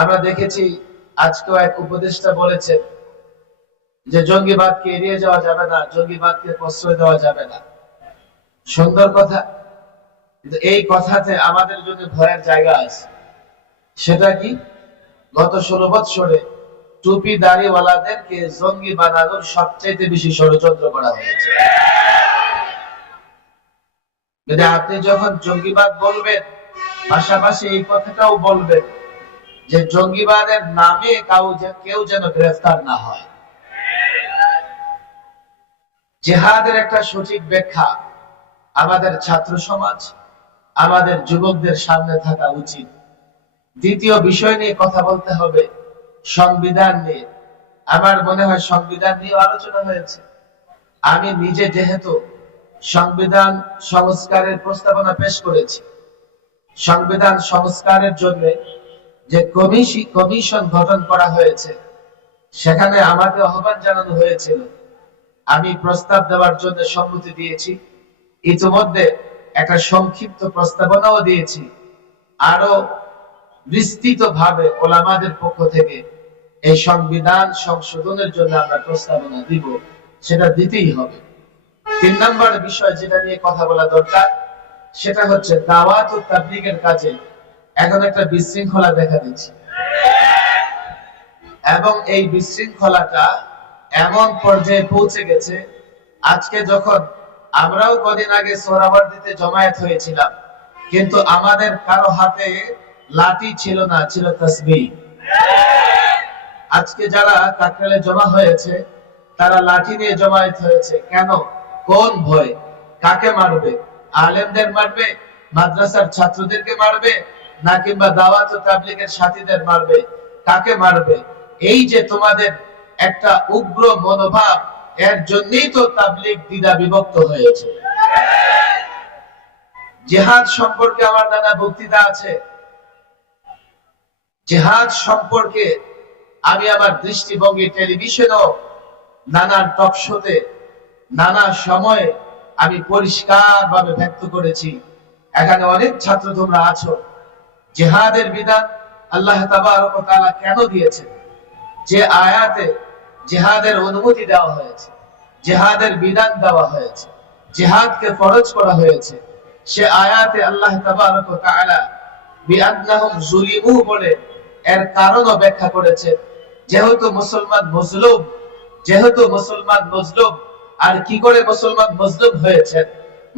আমরা দেখেছি আজকেও এক উপদেষ্টা বলেছেন যে জঙ্গিবাদকে এড়িয়ে যাওয়া যাবে না, জঙ্গিবাদকে প্রশ্রয় দেওয়া যাবে না। সুন্দর কথা, কিন্তু এই কথাতে আমাদের জন্য ভয়ের জায়গা আছে। সেটা কি? গত 16 বৎসরে টুপি দাড়িওয়ালাদেরকে জঙ্গি বানানোর সবচেয়ে বেশি ষড়যন্ত্র করা হয়েছে। আপনি যখন জঙ্গিবাদ বলবেন, পাশাপাশি এই কথাটাও বলবেন যে জঙ্গিবাদের নামে কেউ যেন গ্রেফতার না হয়। জিহাদের একটা সঠিক ব্যাখ্যা আমাদের ছাত্র সমাজ, আমাদের যুবকদের সামনে থাকা উচিত। দ্বিতীয় বিষয় নিয়ে কথা বলতে হবে, সংবিধান নিয়ে। আমার মনে হয় সংবিধান নিয়ে আলোচনা হয়েছে। আমি নিজে যেহেতু সংবিধান সংস্কারের প্রস্তাবনা পেশ করেছি, সংবিধান সংস্কারের জন্য যে কমিশন গঠন করা হয়েছে, সেখানে আমাকে আহ্বান জানানো হয়েছিল। আমি প্রস্তাব দেওয়ার জন্য সম্মতি দিয়েছি। ইতিমধ্যে একটা সংক্ষিপ্ত প্রস্তাবনাও দিয়েছি। আরো বিস্তৃত ভাবে ওলামাদের পক্ষ থেকে এই সংবিধান সংশোধনের জন্য আমরা প্রস্তাবনা দিব, সেটা দিতেই হবে। 3 নম্বর বিষয় যেটা নিয়ে কথা বলা দরকার, সেটা হচ্ছে দাওয়াত ও তাবলীগের কাজে এখন একটা বিশৃঙ্খলা দেখা দিচ্ছে, এবং এই বিশৃঙ্খলাটা এমন পর্যায়ে পৌঁছে গেছে, আজকে যখন আমরাও কদিন আগে সোহরাওয়ার্দীতে জমায়েত হয়েছিলাম, কিন্তু আমাদের কারো হাতে লাঠি ছিল না, ছিল তাসবিহ। আজকে যারা কাকরাইলে জমা হয়েছে, তারা লাঠি নিয়ে জমায়েত হয়েছে। কেন? কোন ভয়? কাকে মারবে? আলেমদের মারবে, মাদ্রাসার ছাত্রদেরকে মারবে, না কিংবা দাওয়াত ও তাবলীগের সাথীদের মারবে? কাকে মারবে? এই যে তোমাদের একটা উগ্র মনোভাব, এর জন্যই তো তাবলীগ দ্বিধা বিভক্ত হয়েছে। জিহাদ সম্পর্কে আমার নানা বক্তৃতা আছে। জিহাদ সম্পর্কে আমি আমার দৃষ্টিভঙ্গি টেলিভিশনও, নানা টক শোতে, নানা সময়ে আমি পরিষ্কার ভাবে ব্যক্ত করেছি। এখানে অনেক ছাত্র তোমরা আছো। জিহাদের বিধান আল্লাহ তাবারক ওয়া তাআলা কেন দিয়েছেন? যে আয়াতে জিহাদের অনুমতি দেওয়া হয়েছে, জিহাদের বিধান দেওয়া হয়েছে, জিহাদকে ফরজ করা হয়েছে, সে আয়াতে আল্লাহ তাবারক ওয়া তাআলা বিআন্নাহুম যুলিমু বলে এর কারণও ব্যাখ্যা করেছে। যেহেতু মুসলমান মজলুম, যেহেতু মুসলমান মজলুম, আর কি করে মুসলমান মজলুম হয়েছেন?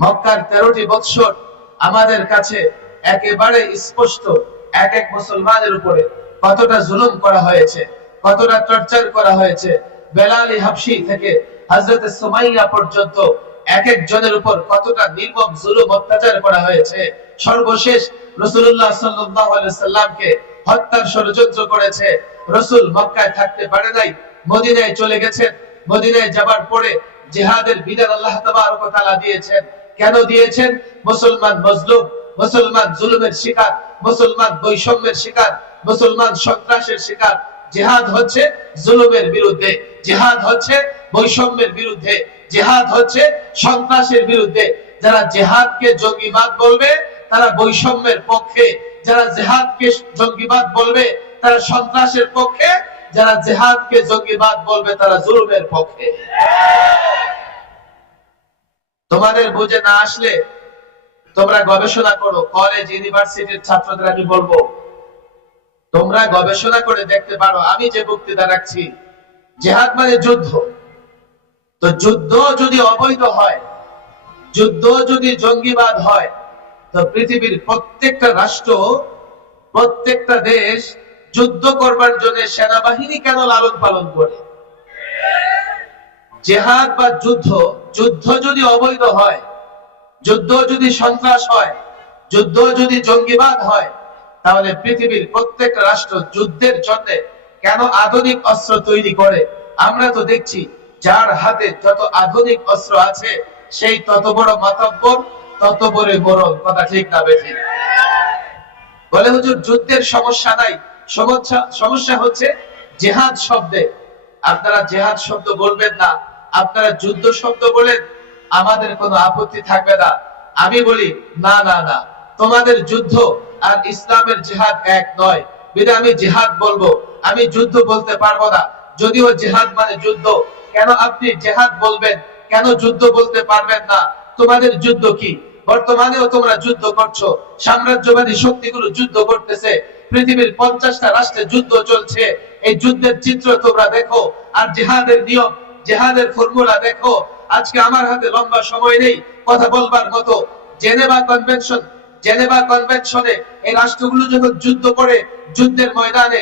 মক্কার 13টি বৎসর আমাদের কাছে একেবারে স্পষ্ট। এক এক মুসলমানের উপরে কতটা জুলুম করা হয়েছে, কতটা টর্চার করা হয়েছে। বেলাল হাবশী থেকে হযরত সুমাইয়া পর্যন্ত এক এক জনের উপর কতটা নির্মম জুলুম অত্যাচার করা হয়েছে। সর্বশেষ রাসূলুল্লাহ সাল্লাল্লাহু আলাইহি সাল্লামকে হত্যার ষড়যন্ত্র করেছে। রাসূল মক্কায় থাকতে পারে নাই, মদিনায় চলে গেছেন। মদিনায় যাবার পরে জিহাদের বিধান আল্লাহ তাবারক ওয়া তাআলা দিয়েছেন। কেন দিয়েছেন? মুসলমান মজলুম, মুসলমান জুলুমের শিকার, মুসলমান বৈষম্যের শিকার, মুসলমান সন্ত্রাসের শিকার। জিহাদ হচ্ছে জুলুমের বিরুদ্ধে, জিহাদ হচ্ছে বৈষম্যের বিরুদ্ধে, জিহাদ হচ্ছে সন্ত্রাসের বিরুদ্ধে। যারা জিহাদকে জঙ্গিবাদ বলবে তারা বৈষম্যের পক্ষে, যারা জিহাদকে জঙ্গিবাদ বলবে তারা সন্ত্রাসের পক্ষে, যারা জিহাদকে জঙ্গিবাদ বলবে তারা জুলুমের পক্ষে। তোমাদের বুঝে না আসলে তোমরা গবেষণা করো। কলেজ ইউনিভার্সিটির ছাত্রদের আমি বলবো, তোমরা গবেষণা করে দেখতে পারো। আমি যে বক্তৃতা রাখছি, জিহাদ মানে যুদ্ধ। তো যুদ্ধ যদি অবৈধ হয়, যুদ্ধ যদি জঙ্গিবাদ হয়, তো পৃথিবীর প্রত্যেকটা রাষ্ট্র, প্রত্যেকটা দেশ যুদ্ধ করবার জন্য সেনাবাহিনী কেন লালন পালন করে? জিহাদ বা যুদ্ধ, যুদ্ধ যদি অবৈধ হয়, যুদ্ধ যদি সন্ত্রাস হয়, যুদ্ধ যদি জঙ্গিবাদ হয়, তাহলে পৃথিবীর প্রত্যেকটা রাষ্ট্র যুদ্ধের জন্য কেন আধুনিক অস্ত্র তৈরি করে? আমরা তো দেখছি যার হাতে যত আধুনিক অস্ত্র আছে, সেই তত বড় মাতব্বর, তত বড় মোড়ল। কথা ঠিক না বেঠিক? বলে হুজুর যুদ্ধের সমস্যা নাই, সমস্যা হচ্ছে জিহাদ শব্দে। আপনারা জিহাদ শব্দ বলবেন না, আপনারা যুদ্ধ শব্দ বলেন, আমাদের কোনো আপত্তি থাকবে না। আমি বলি না না না, তোমাদের যুদ্ধ আর ইসলামের জিহাদ এক নয়। বিধায় আমি জিহাদ বলবো, আমি যুদ্ধ বলতে পারবো না। যদিও জিহাদ মানে যুদ্ধ, কেন আপনি জিহাদ বলবেন, কেন যুদ্ধ বলতে পারবেন না? তোমাদের যুদ্ধ কি? বর্তমানেও তোমরা যুদ্ধ করছো, সাম্রাজ্যবাদী শক্তিগুলো যুদ্ধ করতেছে, পৃথিবীর 50টা রাষ্ট্রে যুদ্ধ চলছে। এই যুদ্ধের চিত্র তোমরা দেখো, আর জিহাদের নিয়ম, জিহাদের ফর্মুলা দেখো। আজকে আমার হাতে লম্বা সময় নেই কথা বলবার মতো। জেনেভা কনভেনশন, জেনেভা কনভেনশনে এই রাষ্ট্রগুলো যখন যুদ্ধ করে, যুদ্ধের ময়দানে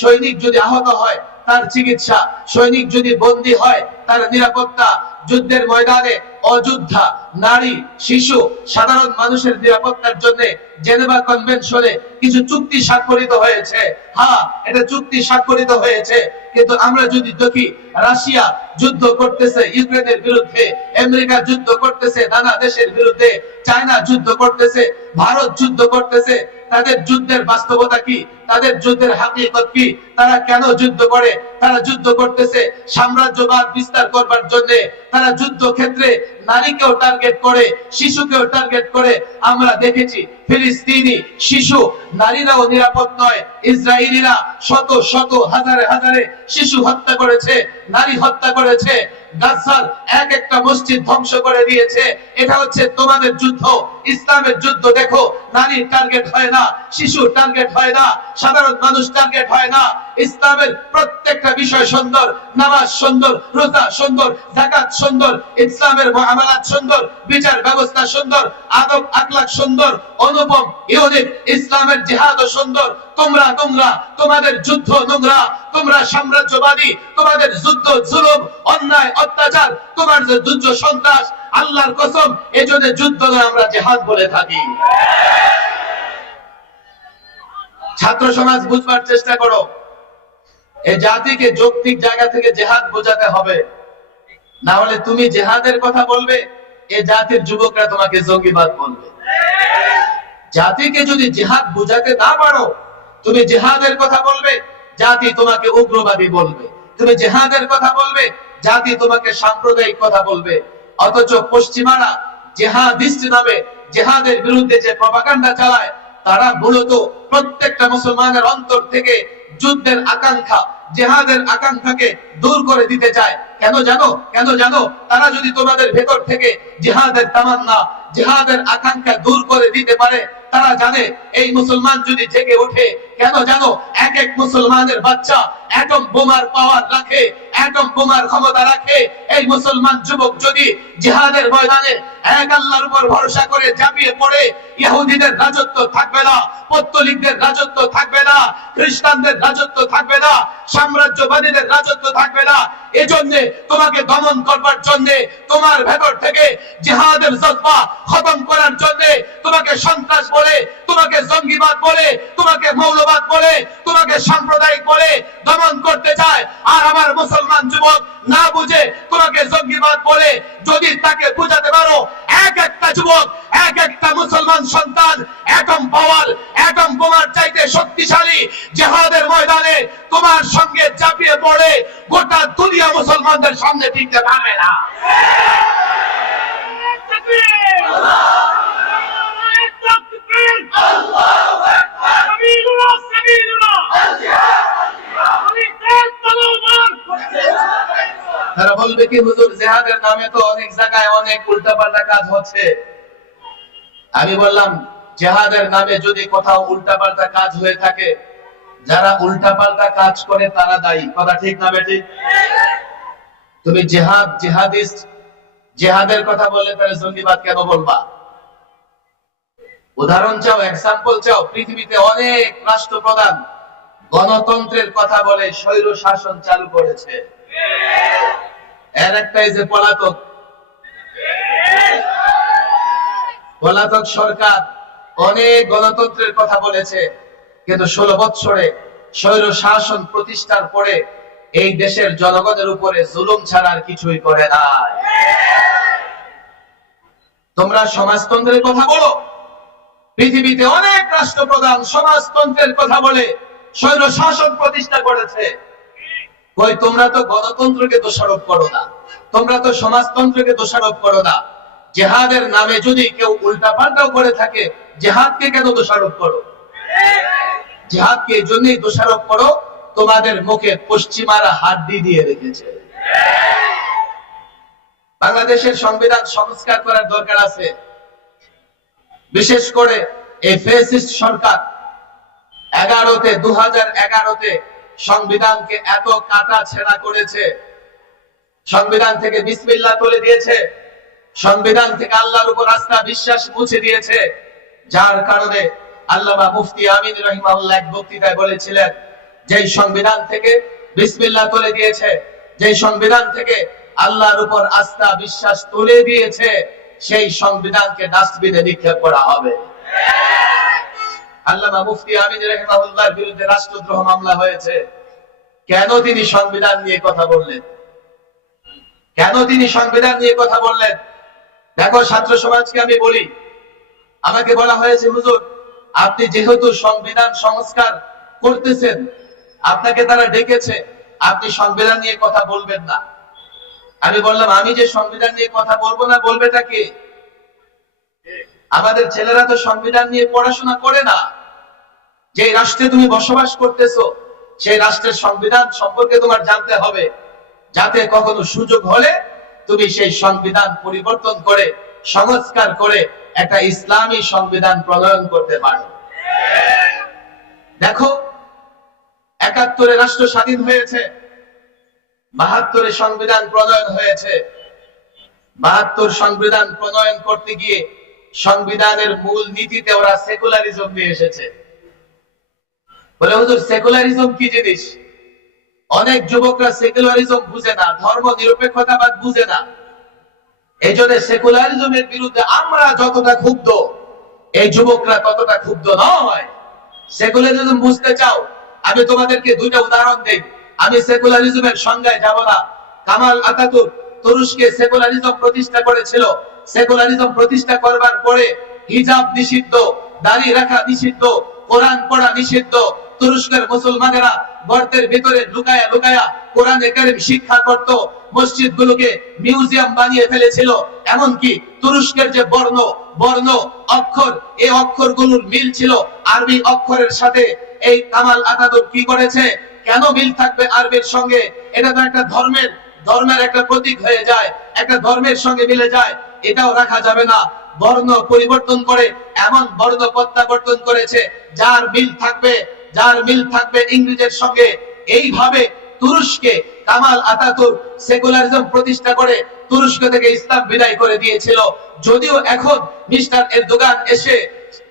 সৈনিক যদি আহত হয় তার চিকিৎসা, সৈনিক যদি বন্দী হয় তার নিরাপত্তা, যুদ্ধের ময়দানে অযোদ্ধা, নারী, শিশু, সাধারণ মানুষের নিরাপত্তার জন্য জেনেভা কনভেনশনে কিছু চুক্তি স্বাক্ষরিত হয়েছে। হ্যাঁ, এটা চুক্তি স্বাক্ষরিত হয়েছে, কিন্তু আমরা যদি দেখি রাশিয়া যুদ্ধ করতেছে ইউক্রেনের বিরুদ্ধে, আমেরিকা যুদ্ধ করতেছে নানা দেশের বিরুদ্ধে, চায়না যুদ্ধ করতেছে, ভারত যুদ্ধ করতেছে, তাদের যুদ্ধের বাস্তবতা কি? তাদের যুদ্ধের হাকিকত কি? তারা কেন যুদ্ধ করে? তারা যুদ্ধ করতেছে সাম্রাজ্যবাদ বিস্তার করবার জন্য। তারা যুদ্ধ ক্ষেত্রে নারীকেও টার্গেট করে, শিশুকেও টার্গেট করে। আমরা দেখেছি ফিলিস্তিনি শিশু, নারীরাও নিরাপদ নয়। ইসরায়েলিরা শত শত হাজারে হাজারে শিশু হত্যা করেছে, নারী হত্যা করেছে, গাজার এক একটা মসজিদ ধ্বংস করে দিয়েছে। এটা হচ্ছে তোমাদের যুদ্ধ। ইসলামের যুদ্ধ দেখো, নারীর টার্গেট হয় না, শিশুর টার্গেট হয় না, সাধারণ মানুষ টার্গেট হয় না। ইসলামের প্রত্যেকটা বিষয় সুন্দর, নামাজ সুন্দর, রোজা সুন্দর, যাকাত সুন্দর, ইসলামের মুআমালাত সুন্দর, বিচার ব্যবস্থা সুন্দর, আদব আখলাক সুন্দর, অনুপম ইউনিক। ইসলামের জিহাদও সুন্দর। তোমরা তোমাদের যুদ্ধ নোংরা, তোমরা সাম্রাজ্যবাদী, তোমাদের যুদ্ধ জুলুম, অন্যায়, অত্যাচার, তোমার যে যুদ্ধ সন্ত্রাস, আল্লাহর কসম এজন্য যুদ্ধ নয়, আমরা জিহাদ বলে থাকি। ছাত্র সমাজ বুঝবার চেষ্টা করো, এই জাতিকে যৌক্তিক জায়গা থেকে জিহাদ বোঝাতে হবে, না হলে তুমি জিহাদের কথা বলবে, এই জাতির যুবকরা তোমাকে জঙ্গিবাদ বলবে। জাতিকে যদি জিহাদ বুঝাতে না পারো, তুমি জিহাদের কথা বলবে, জাতি তোমাকে উগ্রবাদী বলবে। তুমি জিহাদের কথা বলবে, জাতি তোমাকে সাম্প্রদায়িক কথা বলবে। অথচ পশ্চিমারা জিহাদিস্ট নামে জিহাদের বিরুদ্ধে যে প্রপাগান্ডা চালায়, তারা মূলত প্রত্যেকটা মুসলমানের অন্তর থেকে যুদ্ধের আকাঙ্ক্ষা, জিহাদের আকাঙ্ক্ষাকে দূর করে দিতে চায়। কেন জানো? তারা যদি তোমাদের ভেতর থেকে জিহাদের তামান্না, জিহাদের আকাঙ্ক্ষা দূর করে দিতে পারে, তারা জানে এই মুসলমান যদি জেগে ওঠে, কেন জানো, এক এক মুসলমানের বাচ্চা অ্যাটম বোমার পাওয়ার রাখে, অ্যাটম বোমার ক্ষমতা রাখে। এই মুসলমান যুবক যদি জিহাদের ময়দানে এক আল্লাহর উপর ভরসা করে ঝাঁপিয়ে পড়ে, ইহুদিদের রাজত্ব থাকবে না, পৌত্তলিকদের রাজত্ব থাকবে না, খ্রিস্টানদের রাজত্ব থাকবে না, সাম্রাজ্যবাদীদের রাজত্ব থাকবে না। এজন্য তোমাকে দমন করবার জন্য, তোমার ভেতর থেকে জিহাদের জজবা খতম করার জন্য তোমাকে সন্ত্রাস বলে, তোমাকে জঙ্গিবাদ বলে, তোমাকে মৌলবাদ বলে, তোমাকে সাম্প্রদায়িক বলে দমন করতে চায়। আর আমার মুসলমান যুবক না বুঝে তোমাকে জঙ্গিবাদ বলে যদি তাকে বুঝাতে পারো, এক একটা যুবক, এক একটা মুসলমান সন্তান অ্যাটম পাওয়ার, অ্যাটম বোমার চাইতে শক্তিশালী, জিহাদের ময়দানে তোমার সঙ্গে চাপিয়ে পড়ে গোটা দুনিয়া মুসলমানদের সামনে টিকতে পারবে না। তারা বলবে কি, হুজুর জিহাদের নামে তো অনেক জায়গায় অনেক উল্টাপাল্টা কাজ হচ্ছে। আমি বললাম, জিহাদের নামে যদি কোথাও উল্টাপাল্টা কাজ হয়ে থাকে, যারা উল্টাপাল্টা কাজ করে তারা দায়ী। কথা ঠিক না বেঠিক? তুমি জিহাদিস্ট, জিহাদের কথা বললে তাহলে জঙ্গিবাদ কেন বলবা? উদাহরণ চাও, এক্সাম্পল চাও? পৃথিবীতে অনেক রাষ্ট্রপ্রধান গণতন্ত্রের কথা বলে স্বৈর শাসন চালু করেছে। এর একটাই যে পলাতক সরকার অনেক গণতন্ত্রের কথা বলেছে, কিন্তু 16 বছরে স্বৈর শাসন প্রতিষ্ঠার পরে এই দেশের জনগণের উপরে জুলুম ছাড়া আর কিছুই করে নাই। তোমরা সমাজতন্ত্রের কথা বলো, পৃথিবীতে অনেক রাষ্ট্রপ্রধান সমাজতন্ত্রের কথা বলে স্বৈর শাসন প্রতিষ্ঠা করেছে। কই, তোমরা তো গণতন্ত্রকে দোষারোপ করো না, তোমরা তো সমাজতন্ত্রকে দোষারোপ করো না। জিহাদের নামে যদি কেউ উল্টাপাল্টাও করে থাকে, জিহাদকে কেন দোষারোপ করো? জিহাদকে এই জন্যই দোষারোপ করো, তোমাদের মুখে পশ্চিমারা হাড্ডি দিয়ে রেখেছে। বাংলাদেশের সংবিধান সংস্কার করার দরকার আছে। বিশেষ করে এই ফ্যাসিস্ট সরকার 2011-তে সংবিধানকে এত কাটা ছেঁড়া করেছে, সংবিধান থেকে বিসমিল্লাহ তুলে দিয়েছে, সংবিধান থেকে আল্লাহর উপর আস্থা বিশ্বাস মুছে দিয়েছে, যার কারণে আল্লামা মুফতি আমিন রাহিমাহুল্লাহ এক বক্তৃতায় বলেছিলেন, যেই সংবিধান থেকে বিসমিল্লাহ তুলে দিয়েছে, যেই সংবিধান থেকে আল্লাহর উপর আস্থা বিশ্বাস তুলে দিয়েছে, সেই সংবিধানকে ডাস্টবিনে নিক্ষেপ করা হবে। আল্লামা মুফতি আমিন রাহিমাহুল্লাহর বিরুদ্ধে রাষ্ট্রদ্রোহ মামলা হয়েছে। কেন তিনি সংবিধান নিয়ে কথা বললেন? কেন তিনি সংবিধান নিয়ে কথা বললেন? দেখো, ছাত্র সমাজকে আমি বলি, আমাকে বলা হয়েছে, হুজুর আপনি যেহেতু সংবিধান সংস্কার করতেছেন, আপনাকে তারা ডেকেছে, আপনি সংবিধান নিয়ে কথা বলবেন না। আমি বললাম, আমি যে সংবিধান নিয়ে কথা বলবো না, বলবেটা কে? আমাদের ছেলেরা তো সংবিধান নিয়ে পড়াশোনা করে না। যে রাষ্ট্রে তুমি বসবাস করতেছো, সেই রাষ্ট্রের সংবিধান সম্পর্কে তোমার জানতে হবে, যাতে কখনো সুযোগ হলে তুমি সেই সংবিধান পরিবর্তন করে সংস্কার করে একটা ইসলামী সংবিধান প্রণয়ন করতে পারো। দেখো, ৭১-এ রাষ্ট্র স্বাধীন হয়েছে, ৭২-এ সংবিধান প্রণয়ন হয়েছে। ৭২ সংবিধান প্রণয়ন করতে গিয়ে সংবিধানের মূল নীতিতে ওরা সেকুলারিজম নিয়ে এসেছে। বলে, হুজুর সেকুলারিজম কি জিনিস? অনেক যুবকরা সেকুলারিজম বুঝে না, ধর্ম নিরপেক্ষতাবাদ বুঝে না। এই জন্য সেকুলারিজমের বিরুদ্ধে আমরা যতটা ক্ষুব্ধ, এই যুবকরা ততটা ক্ষুব্ধ নয়। সেকুলারিজম বুঝতে চাও, আমি তোমাদেরকে দুইটা উদাহরণ দেই। আমি সেকুলারিজমের সংজ্ঞায় যাব না। কামাল আতাতুর্ক তুরস্কে সেকুলারিজম প্রতিষ্ঠা করেছিল। সেকুলারিজম প্রতিষ্ঠা করবার পরে হিজাব নিষিদ্ধ, দাড়ি রাখা নিষিদ্ধ, কোরআন পড়া নিষিদ্ধ। তুরস্কের মুসলমানেরা গর্তের ভিতরে লুকায়া লুকায়া কোরআনে কারীম শিক্ষা করত, মসজিদগুলোকে মিউজিয়াম বানিয়ে ফেলেছিল। এমনকি তুরস্কের যে বর্ণ অক্ষর, এই অক্ষরগুলোর মিল ছিল আরবি অক্ষরের সাথে। এই কামাল আতাতুর্ক কি করেছে? কেন মিল থাকবে আরবির সঙ্গে? এটা তো একটা ধর্মের একটা প্রতীক হয়ে যায়, একটা ধর্মের সঙ্গে মিলে যায়, এটাও রাখা যাবে না। বর্ণ পরিবর্তন করে এমন বর্ণ প্রত্যাবর্তন করেছে যার মিল থাকবে ইংরেজের সঙ্গে। এইভাবে তুরস্কে কামাল আতাতুর্ক সেকুলারিজম প্রতিষ্ঠা করে তুরস্ক থেকে ইসলাম বিদায় করে দিয়েছিল। যদিও এখন মিস্টার এরদোগান এসে,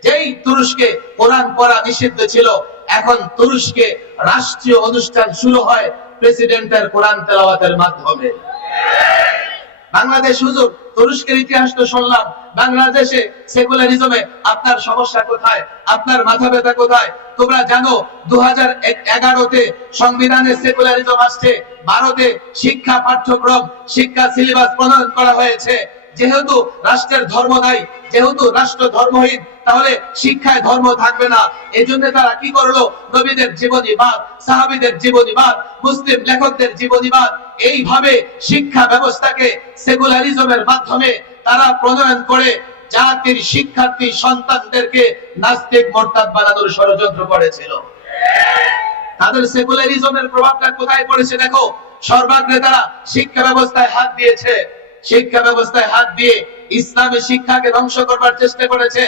যেই তুরস্কে কোরআন পড়া নিষিদ্ধ ছিল, এখন তুরস্কে রাষ্ট্রীয় অনুষ্ঠান শুরু হয় প্রেসিডেন্টের কোরআন তেলাওয়াতের মাধ্যমে। বাংলাদেশ, হুজুর তুরস্কের ইতিহাস তো শুনলাম, বাংলাদেশে সেকুলারিজমে আপনার সমস্যা কোথায়? আপনার মাথা ব্যথা কোথায়? তোমরা জানো 2011-তে সংবিধানে সেকুলারিজম আসছে। ভারতে শিক্ষা পাঠ্যক্রম, শিক্ষা সিলেবাস প্রণয়ন করা হয়েছে। যেহেতু রাষ্ট্রের ধর্ম নাই, যেহেতু রাষ্ট্র ধর্মহীন, তাহলে শিক্ষায় ধর্ম থাকবে না। এই জন্য তারা কি করলো? নবীদের জীবনীবাদ, সাহাবীদের জীবনীবাদ, মুসলিম লেখকদের জীবনীবাদ, এইভাবে শিক্ষা ব্যবস্থাকে সেকুলারিজমের মাধ্যমে তারা প্রণয়ন করে জাতির শিক্ষার্থী সন্তানদেরকে নাস্তিক মোরতাদ বানানোর ষড়যন্ত্র করেছিল। তাদের সেকুলারিজমের প্রভাবটা কোথায় পড়েছে দেখো। সর্বাগ্রে তারা শিক্ষা ব্যবস্থায় হাত দিয়েছে। শিক্ষা ব্যবস্থায় হাত দিয়ে ইসলামী শিক্ষাকে ধ্বংস করবার চেষ্টা করেছে।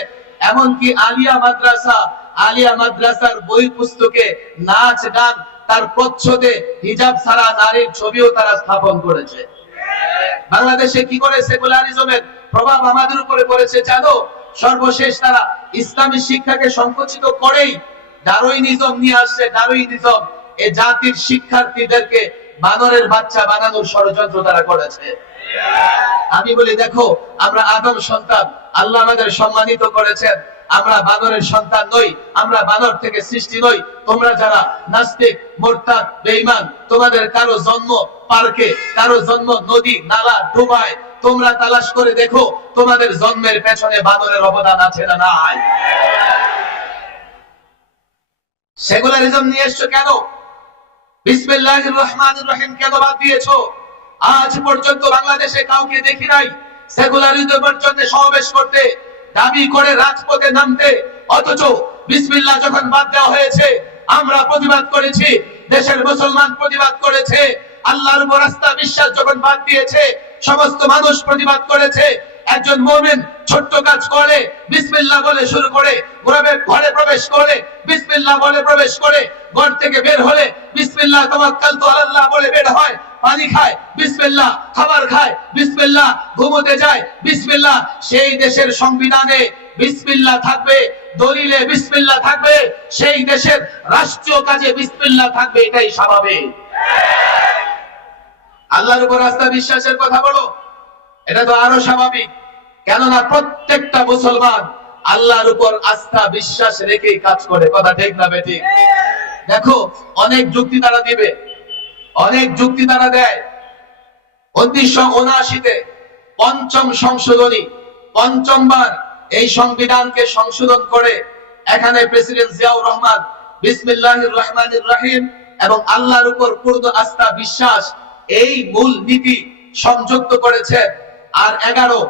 এমনকি আলিয়া মাদ্রাসার বই পুস্তকে নাচ গান, তার প্রচ্ছদে হিজাব ছাড়া নারীর ছবিও তারা স্থাপন করেছে। বাংলাদেশে কি করে সেকুলারিজমের প্রভাব আমাদের উপরে পড়েছে জানো? সর্বশেষ তারা ইসলামী শিক্ষাকে সংকুচিত করেই ডারউইনিজম নিয়ে আসছে। ডারউইনিজম এই জাতির শিক্ষার্থীদেরকে বানরের বাচ্চা বানানোর ষড়যন্ত্র তারা করেছে। আমি বলি, দেখো, আমরা আদম সন্তান, আল্লাহ আমাদের সম্মানিত করেছেন। আমরা বানরের সন্তান নই, আমরা বানর থেকে সৃষ্টি নই। তোমরা যারা নাস্তিক, মুরতাদ, বেঈমান, তোমাদের কারো জন্ম পার্কে, কারো জন্ম নদী নালা ডুবায়, তোমরা তালাশ করে দেখো তোমাদের জন্মের পেছনে বানরের অবদান আছে না নাই? সেকুলারিজম নিয়ে এসছো কেন? বিসমিল্লাহির রহমানির রহিম কেন বাদ দিয়েছো? আজ পর্যন্ত বাংলাদেশে কাউকে দেখি নাই সেকুলারিজমের জন্য সমাবেশ করতে, দাবি করে রাজপথে নামতে। অথচ বিসমিল্লাহ যখন বাদ দেওয়া হয়েছে আমরা প্রতিবাদ করেছি, দেশের মুসলমান প্রতিবাদ করেছে। আল্লাহর উপর আস্থা বিশ্বাস যখন বাদ দিয়েছে সমস্ত মানুষ প্রতিবাদ করেছে। একজন মুমিন ছোট্ট কাজ করে বিসমিল্লাহ বলে শুরু করে, ঘরে প্রবেশ করে বিসমিল্লাহ বলে প্রবেশ করে, ঘর থেকে বের হলে বিসমিল্লাহ তাওয়াক্কালতু আলাল্লাহ বলে বের হয়, পানি খায় বিসমিল্লাহ, খাবার খায় বিসমিল্লাহ, ঘুমোতে যায় বিসমিল্লাহ। সেই দেশের সংবিধানে বিসমিল্লাহ থাকবে, দলিলে বিসমিল্লাহ থাকবে, সেই দেশের রাষ্ট্রীয় কাজে বিসমিল্লাহ থাকবে, এটাই স্বাভাবিক। আল্লাহর উপর আস্থা বিশ্বাসের কথা বলো, এটা তো আরো স্বাভাবিক। কেননা প্রত্যেকটা মুসলমান আল্লাহর উপর আস্থা বিশ্বাস রেখেই কাজ করে, কথা ঠিক না বেঠিক? দেখো অনেক যুক্তি তারা দিবে, অনেক যুক্তি তারা দেয়। 1979-তে পঞ্চম সংশোধনী, পঞ্চমবার এই সংবিধানকে সংশোধন করে এখানে প্রেসিডেন্ট জিয়াউর রহমান বিসমিল্লাহির রহমানির রহিম এবং আল্লাহর উপর পূর্ণ আস্থা বিশ্বাস এই মূল নীতি সংযুক্ত করেছে। আর 11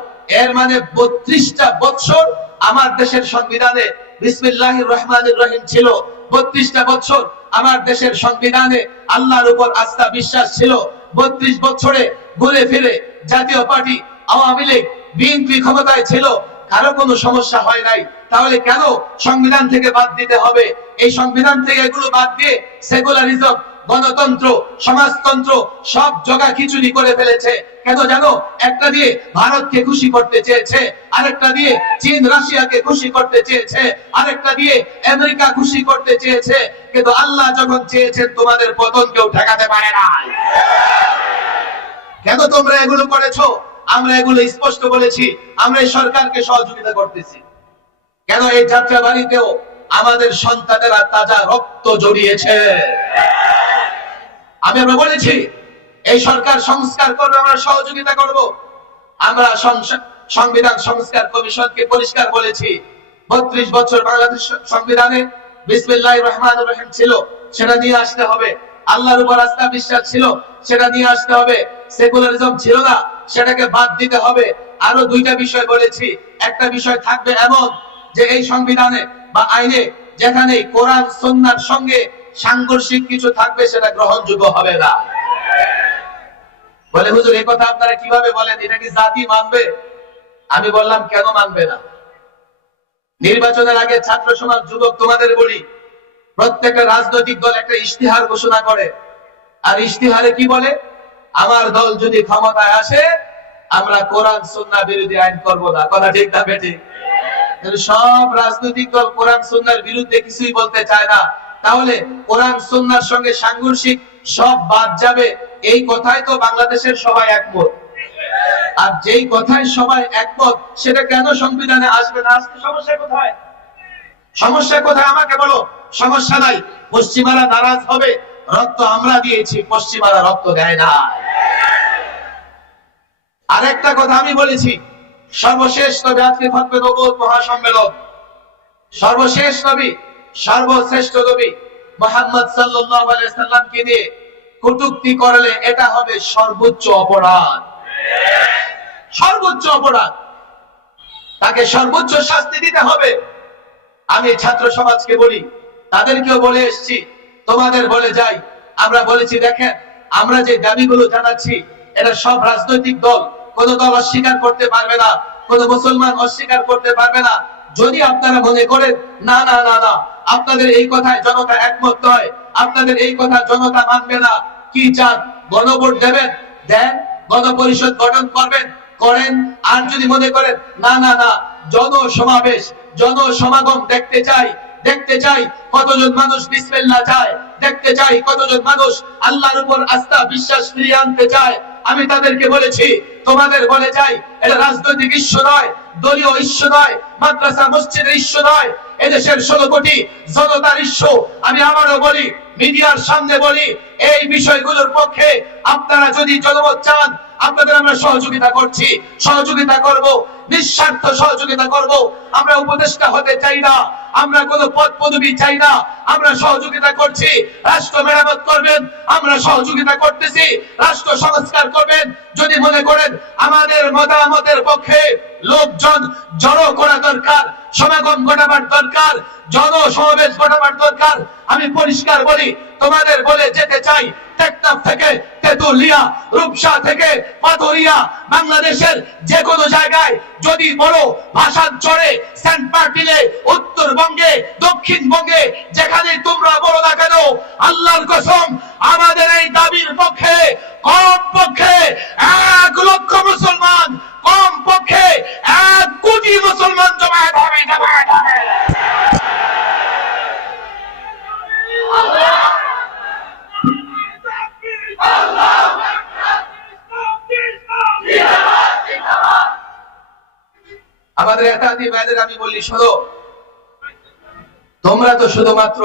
এর মানে 32টা বছর আমার দেশের সংবিধানে বিসমিল্লাহির রহমানির রহিম ছিল। 32টা বছর আমার দেশের সংবিধানে আল্লাহর উপর আস্থা বিশ্বাস ছিল। 32 বছরে ঘুরে ফিরে জাতীয় পার্টি আওয়ামী লীগ বিএনপি ক্ষমতায় ছিল, কারো কোনো সমস্যা হয় নাই। তাহলে কেন সংবিধান থেকে বাদ দিতে হবে? এই সংবিধান থেকে এগুলো বাদ দিয়ে সেকুলারিজম, গণতন্ত্র, সমাজতন্ত্র সব জগা খিচুড়ি করে ফেলেছে। কেন জানো? একটা দিয়ে ভারতকে খুশি করতে চেয়েছে, আরেকটা দিয়ে চীন রাশিয়াকে খুশি করতে চেয়েছে, আরেকটা দিয়ে আমেরিকা খুশি করতে চেয়েছে। কিন্তু আল্লাহ যখন চেয়েছেন তোমাদের পতন কেউ ঠেকাতে পারে না। কেন তোমরা এগুলো করেছো? আমরা এগুলো স্পষ্ট বলেছি, আমরা এই সরকারকে সহযোগিতা করতেছি। কেন? এই যাত্রাবাড়িতেও আমাদের সন্তানেরা তাজা রক্ত জড়িয়েছে। আমরা বলেছি এই সরকার সংস্কার করবে, আমরা সহযোগিতা করব। আমরা সংবিধান সংস্কার কমিশনকে পরিষ্কার বলেছি 32 বছর বাংলাদেশ সংবিধানে বিসমিল্লাহির রহমানির রহিম ছিল, সেটা নিয়ে আসতে হবে। আল্লাহর উপর আস্থা বিশ্বাস ছিল, সেটা নিয়ে আসতে হবে। সেকুলারিজম ছিল না, সেটাকে বাদ দিতে হবে। আরো 2টা বিষয় বলেছি। একটা বিষয় থাকবে এমন যে এই সংবিধানে বা আইনে যেখানে কোরআন সুন্নাহর সঙ্গে সাংঘর্ষিক কিছু থাকবে সেটা গ্রহণযোগ্য হবে না। বলে হুজুর এই কথা আপনারা কিভাবে বলেন? এটা কি জাতি মানবে? আমি বললাম কেন মানবে না? নির্বাচনের আগে ছাত্র সমাজ, যুবক তোমাদের বলি, প্রত্যেকটা রাজনৈতিক দল একটা ইশতিহার ঘোষণা করে। আর ইশতিহারে কি বলে? আমার দল যদি ক্ষমতায় আসে আমরা কোরআন সুন্নাহ বিরোধী আইন করব না। কথা ঠিক না বেঠিক? সব রাজনৈতিক দল কোরআন সুন্নাহর বিরুদ্ধে কিছুই বলতে চায় না। তাহলে কোরআন সুন্নাহর সঙ্গে সাংঘর্ষিক সব বাদ যাবে, এই কথাই তো বাংলাদেশের সবাই একমত। আর যেই কথায় সবাই একমত সেটা কেন সংবিধানে আসবে না? আজকে সমস্যা কোথায়? সমস্যা কোথায় আমাকে বলো। সমস্যা নাই, পশ্চিমারা নারাজ হবে, রক্ত আমরা দিয়েছি, পশ্চিমারা রক্ত দেয় না। আরেকটা কথা আমি বলেছি, সর্বশেষ নবী, আজকে থাকবে নবুয়ত মহাসম্মেলন, সর্বশেষ নবী, সর্বশ্রেষ্ঠ নবী মুহাম্মদ সাল্লাল্লাহু আলাইহি সাল্লামকে নিয়ে কটূক্তি করলে এটা হবে সর্বোচ্চ অপরাধ। সর্বোচ্চ অপরাধ, তাকে সর্বোচ্চ শাস্তি দিতে হবে। আমি ছাত্র সমাজকে বলি, তাদেরকেও বলে এসেছি, তোমাদের বলে যাই। আমরা বলেছি দেখেন, আমরা যে দাবিগুলো জানাচ্ছি এটা সব রাজনৈতিক দল, কোন দল অস্বীকার করতে পারবে না, কোন মুসলমান অস্বীকার করতে পারবে না। যদি আপনারা মনে করেন না না না না আপনাদের এই কথায় জনতা একমত নয়, আপনাদের এই কথা জনতা মানবে না, কি চান? গণভোট দেবেন? দেন। গণপরিষদ গঠন করবেন? করেন। আর যদি মনে করেন না না না জনসমাবেশ, জনসমাগম দেখতে চাই, দেখতে চাই কতজন মানুষ বিসমিল্লাহ চায়, দেখতে চাই কতজন মানুষ আল্লাহর উপর আস্থা বিশ্বাস ফিরিয়ে আনতে চায়, আমি তাদেরকে বলেছি, তোমাদের বলে যাই, এটা রাজনৈতিক ইস্যু নয়, দলীয় ইস্যু নয়, মাদ্রাসা মসজিদের ইস্যু নয়, এদেশের 16 কোটি জনতার ইস্যু। আমি আবারও বলি, মিডিয়ার সামনে বলি, এই বিষয়গুলোর পক্ষে আপনারা যদি জনমত চান, আপনাদের আমরা সহযোগিতা করছি, সহযোগিতা করব, নিঃস্বার্থ সহযোগিতা করব। আমরা উপদেষ্টা হতে চাই না, আমরা কোনো পদ পদবি চাই না, আমরা সহযোগিতা করছি। রাষ্ট্র মেরামত করবেন, আমরা সহযোগিতা করতেছি। রাষ্ট্র সংস্কার করবেন। যদি মনে করেন আমাদের মতামতের পক্ষে লোকজন জড়ো করা দরকার, সমাগম ঘটাবার দরকার, জনসমাবেশ ঘটাবার দরকার, আমি পরিষ্কার বলি, তোমাদের বলে যেতে চাই, টেকনাফ থেকে তেতুলিয়া, রূপসা থেকে পাথরিয়া, বাংলাদেশের যে কোনো জায়গায় যদি বড় ভাষার চড়ে, সেন্ট মার্টিনে, উত্তরবঙ্গে, দক্ষিণবঙ্গে, যেখানে তোমরা বলো না কেন, আল্লাহর কসম আমাদের এই দাবির পক্ষে কমপক্ষে 1 লক্ষ মুসলমান, কমপক্ষে 1 কোটি মুসলমান জমায়েত হবে, জমায়েত হবে। আমাদের একাধিক ভাইদের আমি বলি, শোনো, তোমরা তো শুধুমাত্র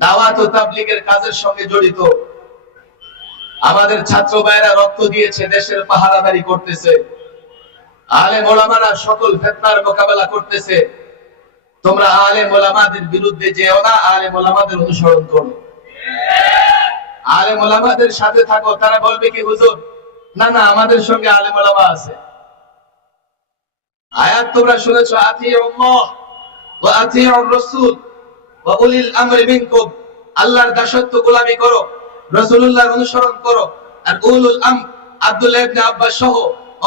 দাওয়াত ও তাবলীগের কাজের সঙ্গে জড়িত। আমাদের ছাত্র ভাইরা রক্ত দিয়েছে, দেশের পাহারাদারি করতেছে, আলেম ওলামারা সকল ফিতনার মোকাবেলা করতেছে। তোমরা আলেম ওলামাদের বিরুদ্ধে যেও না, আলেম ওলামাদের অনুসরণ করো, আলেম ওলামাদের সাথে থাকো। তারা বলবে কি, হুজুর না না, আমাদের সঙ্গে আলেম ওলামা আছে। আয়াত তোমরা শুনেছো, আতিউল্লাহ ওয়া আতিউর রাসূল ওয়া উলিল আমরি মিনকুম। আল্লাহর দাসত্ব গোলামি করো, রাসূলুল্লাহর অনুসরণ করো। আর উলুল আমর, আব্দুল্লাহ ইবনে আব্বাস সহ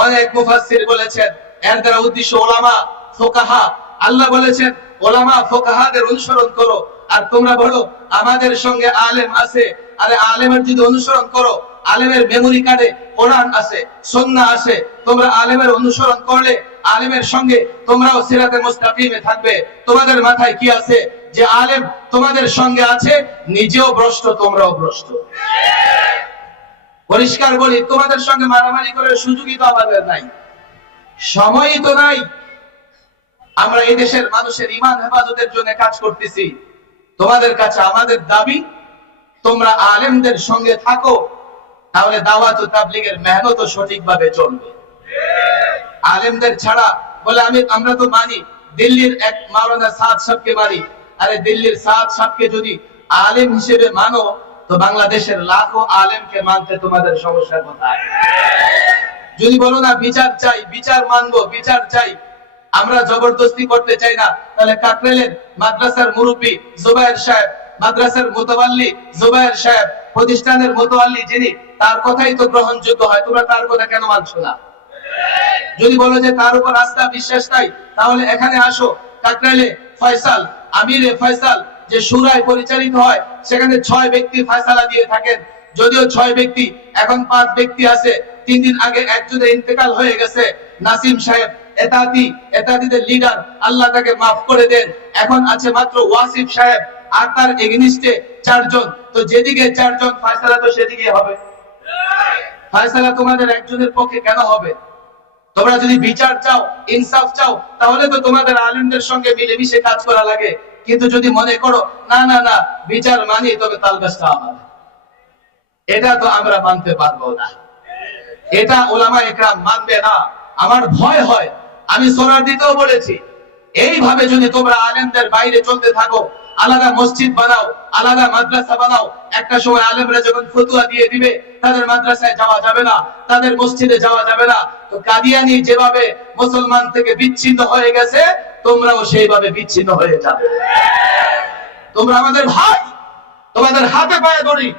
অনেক মুফাসসির বলেছেন, এর দ্বারা উদ্দেশ্য উলামা, ফুকাহা। আল্লাহ বলেছেন উলামা ফুকাহাদের অনুসরণ করো। আর তোমরা বলো আমাদের সঙ্গে আলেম আছে। আরে আলেমের যদি অনুসরণ করো, আলেমের মেমোরি কার্ডে কোরআন আছে, সুন্নাহ আছে, তোমরা আলেমের অনুসরণ করলে আলেমের সঙ্গে তোমরাও সিরাতে মুস্তাকিমে থাকবে। তোমাদের মাথায় কি আছে যে আলেম তোমাদের সঙ্গে আছে, নিজেও ভ্রষ্ট, তোমরাও ভ্রষ্ট। পরিষ্কার বলি, তোমাদের সঙ্গে মারামারি করার সুযোগই তো আমাদের নাই, সময়ই তো নাই। আমরা এই দেশের মানুষের ঈমান হেফাজতের জন্য কাজ করতেছি। তোমাদের কাছে আমাদের দাবি, তোমরা আলেমদের সঙ্গে থাকো, তাহলে দাওয়াত ও তাবলীগের মেহনত সঠিকভাবে চলবে। আলেমদের ছাড়া বলে আমরা তো মানি, দিল্লির এক মাওলানা সাদ সাহেবকে মানি। আরে দিল্লির সাদ সাহেবকে যদি আলেম হিসেবে মানো, তো বাংলাদেশের লাখো আলেমকে মানতে তোমাদের সমস্যা কোথায়? যদি বলো না বিচার চাই, বিচার মানবো, বিচার চাই, আমরা জবরদস্তি করতে চাই না, তাহলে কাকরাইলের মাদ্রাসার মুরব্বী জুবায়ের সাহেব, মাদ্রাসার মুতাওয়াল্লি জুবায়ের সাহেব, প্রতিষ্ঠানের মুতাওয়াল্লি যিনি, তার কথাই তো গ্রহণযোগ্য হয়। তোমরা তার কথা কেন মানছো না? যদি বলো যে তার উপর আস্থা বিশ্বাস নাই, তাহলে এখানে আসো, কাকরাইলে ফয়সাল, আমিরে ফয়সাল যে শুরায় পরিচালিত হয়, সেখানে 6 ব্যক্তি ফয়সালা দিয়ে থাকেন। যদিও 6 ব্যক্তি, এখন 5 ব্যক্তি আছে। 3 দিন আগে একজনের ইন্তেকাল হয়ে গেছে, নাসিম সাহেব, এতাতিদের লিডার, আল্লাহ তাকে মাফ করে দেন। এখন আছে মাত্র ওয়াসিফ সাহেব, আর তার এগেনিস্টে 4 জন। তো যেদিকে 4 জন, ফয়সালা তো সেদিকে হবে। ফয়সালা তোমাদের একজনের পক্ষে কেন হবে? তোমরা যদি বিচার চাও, ইনসাফ চাও, তাহলে তো তোমাদের আলেমদের সঙ্গে মিলেমিশে কাজ করা লাগে। কিন্তু যদি মনে করো না না না, বিচার মানি, তবে তালগাছটা আমার, এটা তো আমরা মানতে পারবো না, এটা উলামা ইকরাম মানবে না। আমার ভয় হয়, আমি সোনার দিতেও বলেছি, এইভাবে যদি তোমরা আলেমদের বাইরে চলতে থাকো, আলাদা মসজিদ বানাও, আলাদা মাদ্রাসা বানাও, একটা সময় আলেমরা যখন ফতোয়া দিয়ে দিবে, তাদের মাদ্রাসায় যাওয়া যাবে না, তাদের মসজিদে যাওয়া যাবে না। তো কাদিয়ানি যেভাবে মুসলমান থেকে বিচ্ছিন্ন হয়ে গেছে, তোমরাও সেইভাবে বিচ্ছিন্ন হয়ে যাবে। তোমরা আমাদের ভাই, তোমাদের হাতে পায়ে ধরি।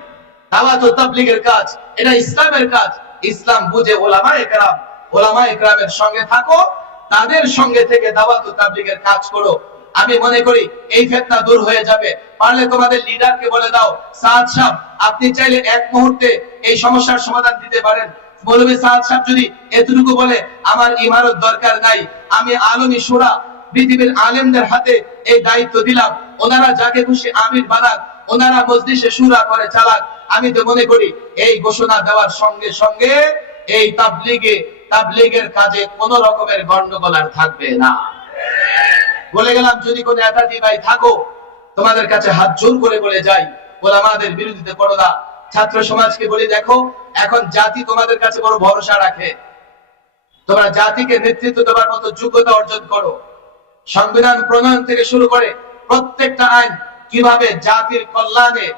দাওয়াত ও তাবলীগের কাজ, এটা ইসলামের কাজ। ইসলাম বুঝে উলামা ইকরাম, উলামা ইকরামের সঙ্গে থাকো, তাদের সঙ্গে থেকে দাওয়াত ও তাবলীগের কাজ করো। আমি মনে করি এই ফিতনা দূর হয়ে যাবে। পারলে তোমাদের লিডারকে বলে দাও, সাদ সাহেব আপনি চাইলে এক মুহূর্তে এই সমস্যার সমাধান দিতে পারেন। মৌলভী সাদ সাহেব যদি এতটুকু বলে, আমার ইমারত দরকার নাই, আমি আলমী শুরা পৃথিবীর আলেমদের হাতে এই দায়িত্ব দিলাম, ওনারা যাকে খুশি আমির বানাক, ওনারা মজলিসে শুরা করে চালাক। আমি তো মনে করি এই ঘোষণা দেওয়ার সঙ্গে সঙ্গে এই তাবলীগের কাজে কোনো রকমের গন্ডগোল আর থাকবে না। বলে গেলাম, যদি কোনো একাধি ভাই থাকো, তোমাদের কাছে হাত জোর করে বলে যাই, ওলামাদের বিরোধিতা করো না, ছাত্র সমাজকে বলি, দেখো এখন জাতি তোমাদের কাছে বড় ভরসা রাখে, তোমরা জাতিকে নেতৃত্ব দেওয়ার মতো যোগ্যতা অর্জন করো। সংবিধান প্রণয়ন থেকে শুরু করে প্রত্যেকটা আইন কিভাবে জাতির কল্যাণে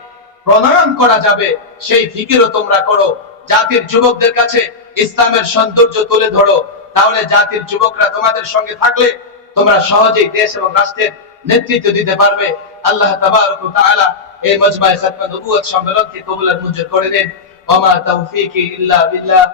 প্রণয়ন করা যাবে সেই ফিকিরও তোমরা করো। জাতির যুবকদের কাছে ইসলামের সৌন্দর্য তুলে ধরো, তাহলে জাতির যুবকরা তোমাদের সঙ্গে থাকলে তোমরা সহজেই দেশ এবং রাষ্ট্রের নেতৃত্ব দিতে পারবে। আল্লাহ তাবারক ওয়া তাআলা এই মজমায়ে খাতমে নবুয়ত সম্মেলনকে কবুল আর মঞ্জুর করে নেন। ওয়া মা তাওফীকি ইল্লা বিল্লাহ।